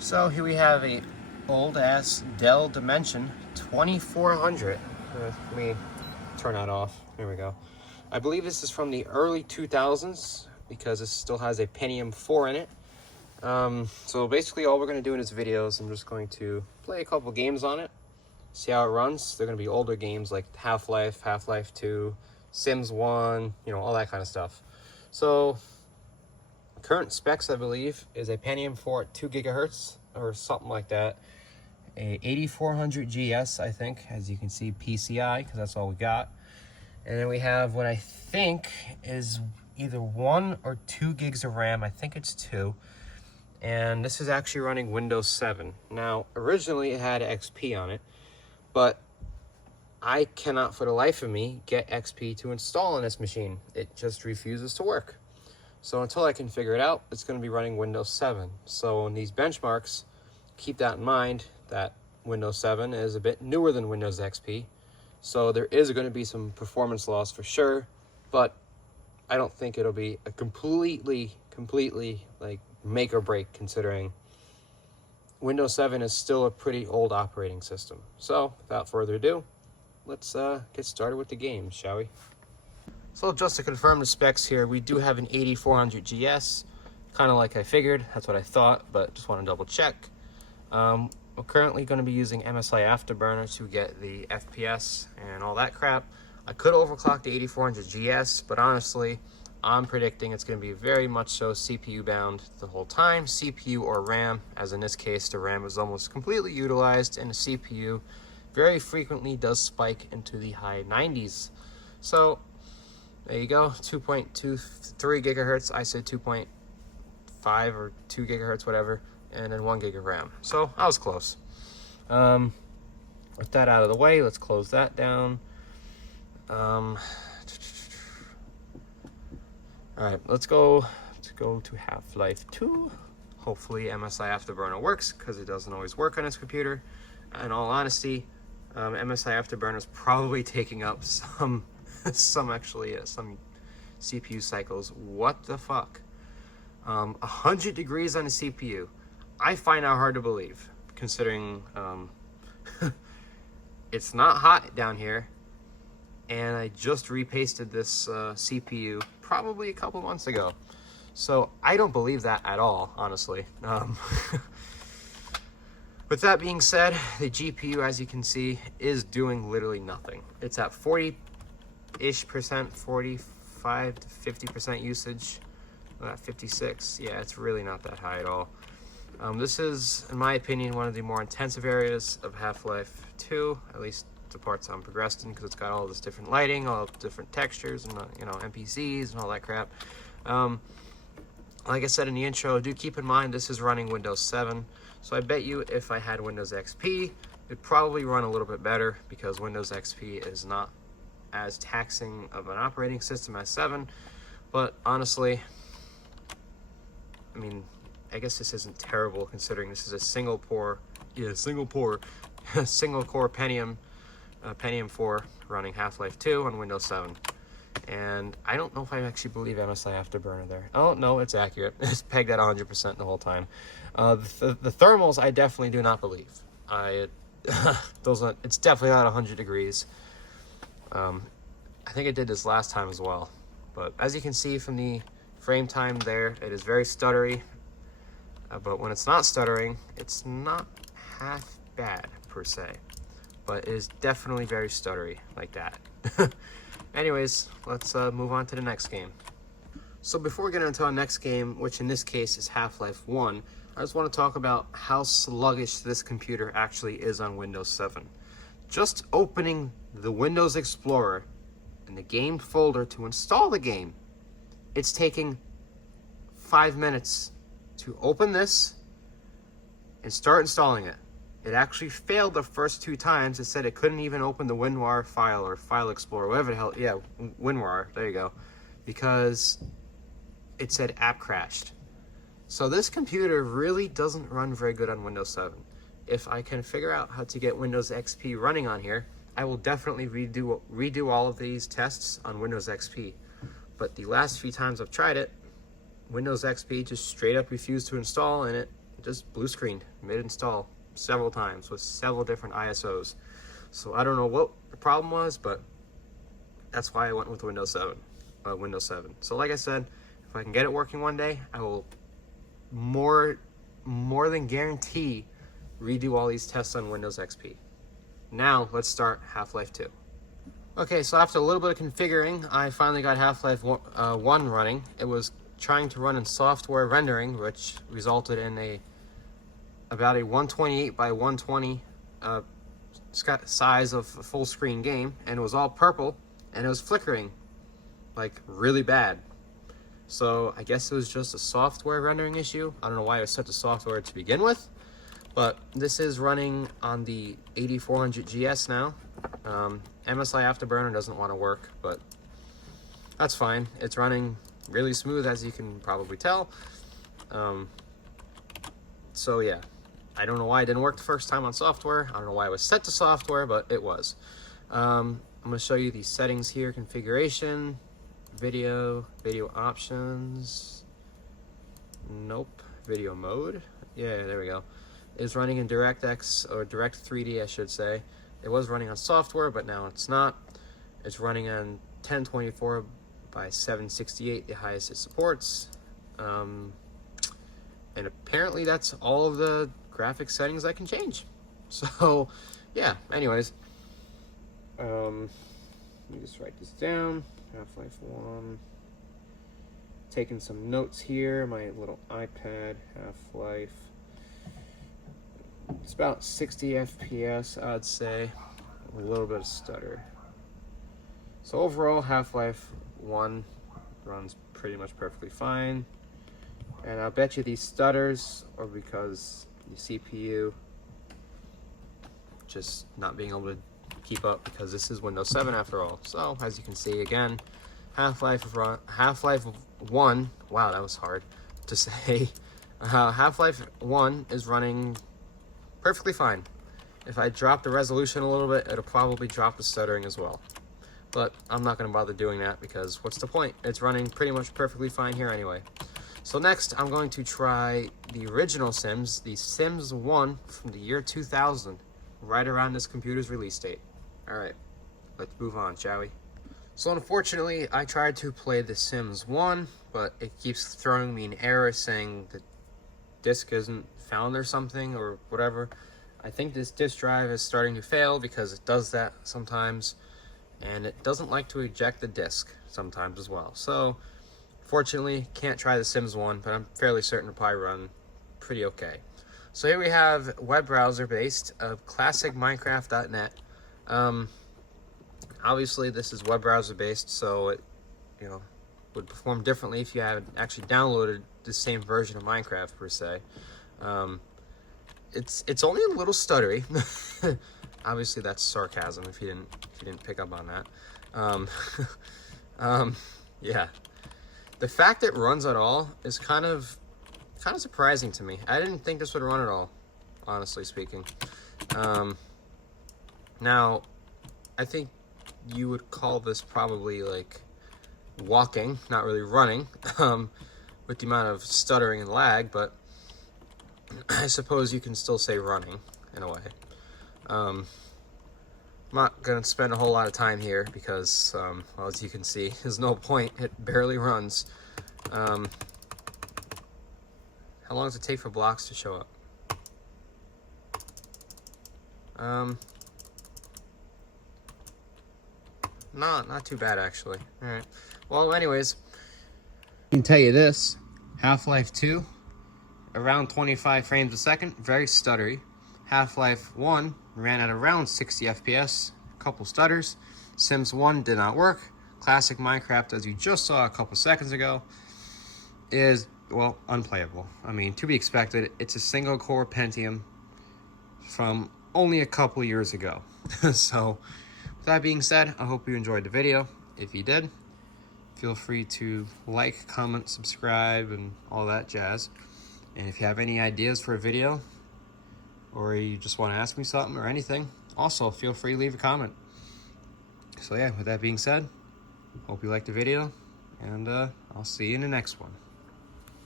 So here we have a old ass Dell Dimension 2400. Let me turn that off. There we go. I believe this is from the early 2000s because this still has a Pentium 4 in it. So basically all we're going to do in this video is I'm just going to play a couple games on it, see how it runs. They're going to be older games like Half-Life, Half-Life 2, Sims 1, you know, all that kind of stuff. So current specs, I believe, is a Pentium 4 at 2 gigahertz or something like that. A 8400 GS, I think, as you can see, PCI, because that's all we got. And then we have what I think is either 1 or 2 gigs of RAM. I think it's 2. And this is actually running Windows 7. Now, originally it had XP on it, but I cannot for the life of me get XP to install on this machine. It just refuses to work. So until I can figure it out, it's going to be running Windows 7. So in these benchmarks, keep that in mind that Windows 7 is a bit newer than Windows XP. So there is going to be some performance loss for sure, but I don't think it'll be a completely like make or break, considering Windows 7 is still a pretty old operating system. So without further ado, let's get started with the game, shall we? So just to confirm the specs here, we do have an 8400 GS, kind of like I figured. That's what I thought, but just want to double check. We're currently going to be using MSI Afterburner to get the FPS and all that crap. I could overclock the 8400 GS, but honestly, I'm predicting it's going to be very much so CPU bound the whole time, CPU or RAM, as in this case the RAM is almost completely utilized and the CPU very frequently does spike into the high 90s. So there you go, 2.23 gigahertz, I said 2.5 or 2 gigahertz, whatever, and then 1 gig of RAM. So I was close. With that out of the way, let's close that down. All right, let's go to Half-Life 2. Hopefully MSI Afterburner works, because it doesn't always work on this computer. In all honesty, MSI Afterburner is probably taking up some CPU cycles. What the fuck? 100 degrees on the CPU. I find that hard to believe, considering it's not hot down here, and I just repasted this CPU probably a couple months ago. So I don't believe that at all, honestly. With that being said, the GPU, as you can see, is doing literally nothing. It's at 40-ish%, 45 to 50% usage. At 56, yeah, it's really not that high at all. This is, in my opinion, one of the more intensive areas of Half-Life 2, at least the parts I'm progressed in, because it's got all this different lighting, all different textures, and you know, NPCs and all that crap. Like I said in the intro, do keep in mind this is running Windows 7, so I bet you if I had Windows XP, it'd probably run a little bit better, because Windows XP is not as taxing of an operating system as 7. But honestly, I mean, I guess this isn't terrible, considering this is a single core Pentium Pentium 4 running Half-Life 2 on Windows 7. And I don't know if I actually believe MSI Afterburner there. Oh, no, it's accurate. It's pegged at 100% the whole time. The thermals, I definitely do not believe. It's definitely not 100 degrees. I think I did this last time as well. But as you can see from the frame time there, it is very stuttery. But when it's not stuttering, it's not half bad, per se. But it is definitely very stuttery, like that. Anyways, let's move on to the next game. So before we get into our next game, which in this case is Half-Life 1, I just want to talk about how sluggish this computer actually is on Windows 7. Just opening the Windows Explorer and the game folder to install the game, it's taking 5 minutes to open this and start installing it. It actually failed the first 2 times. It said it couldn't even open the WinRAR file or File Explorer, whatever the hell. Yeah, WinRAR, there you go. Because it said app crashed. So this computer really doesn't run very good on Windows 7. If I can figure out how to get Windows XP running on here, I will definitely redo all of these tests on Windows XP. But the last few times I've tried it, Windows XP just straight up refused to install, and it just blue screened mid-install several times with several different ISOs. So I don't know what the problem was, but that's why I went with Windows 7. So like I said, if I can get it working one day, I will more than guarantee redo all these tests on Windows XP. Now let's start Half-Life 2. Okay, so after a little bit of configuring, I finally got Half-Life 1 running. It was trying to run in software rendering, which resulted in about a 128 by 120 size of a full screen game, and it was all purple, and it was flickering like really bad. So I guess it was just a software rendering issue. I don't know why it was set to software to begin with, but this is running on the 8400 GS now. MSI Afterburner doesn't want to work, but that's fine. It's running really smooth, as you can probably tell. So yeah, I don't know why it didn't work the first time on software. I don't know why it was set to software, but it was. I'm going to show you the settings here. Configuration, video options. Nope. Video mode. Yeah, there we go. It's running in DirectX, or Direct 3D, I should say. It was running on software, but now it's not. It's running on 1024 by 768, the highest it supports. And apparently that's all of the graphics settings I can change. So yeah, anyways, let me just write this down. Half-Life 1. Taking some notes here, my little iPad. Half-Life. It's about 60 FPS, I'd say. A little bit of stutter. So overall, Half-Life 1 runs pretty much perfectly fine. And I'll bet you these stutters are because the CPU just not being able to keep up, because this is Windows 7 after all. So as you can see, again, Half-Life 1, wow, that was hard to say. Half-Life 1 is running perfectly fine. If I drop the resolution a little bit, it'll probably drop the stuttering as well. But I'm not going to bother doing that, because what's the point? It's running pretty much perfectly fine here anyway. So next, I'm going to try the original Sims, the Sims 1 from the year 2000, right around this computer's release date. Alright, let's move on, shall we? So unfortunately, I tried to play the Sims 1, but it keeps throwing me an error saying the disk isn't found or something, or whatever. I think this disk drive is starting to fail, because it does that sometimes, and it doesn't like to eject the disk sometimes as well. So fortunately, can't try the Sims 1, but I'm fairly certain it'll probably run pretty okay. So here we have web browser based of classic Minecraft.net. Obviously this is web browser based, so it would perform differently if you had actually downloaded the same version of Minecraft per se. It's only a little stuttery. Obviously that's sarcasm if you didn't pick up on that. Yeah. The fact it runs at all is kind of surprising to me. I didn't think this would run at all, honestly speaking. Now, I think you would call this probably like walking, not really running, with the amount of stuttering and lag, but I suppose you can still say running in a way. I'm not going to spend a whole lot of time here because, well, as you can see, there's no point. It barely runs. How long does it take for blocks to show up? Not too bad, actually. All right. Well, anyways, I can tell you this. Half-Life 2, around 25 frames a second, very stuttery. Half-Life 1 ran at around 60 FPS, a couple stutters. Sims 1 did not work. Classic Minecraft, as you just saw a couple seconds ago, is, well, unplayable. I mean, to be expected, it's a single-core Pentium from only a couple years ago. So, with that being said, I hope you enjoyed the video. If you did, feel free to like, comment, subscribe, and all that jazz. And if you have any ideas for a video, or you just want to ask me something or anything, also feel free to leave a comment. So yeah, with that being said, hope you liked the video, and I'll see you in the next one.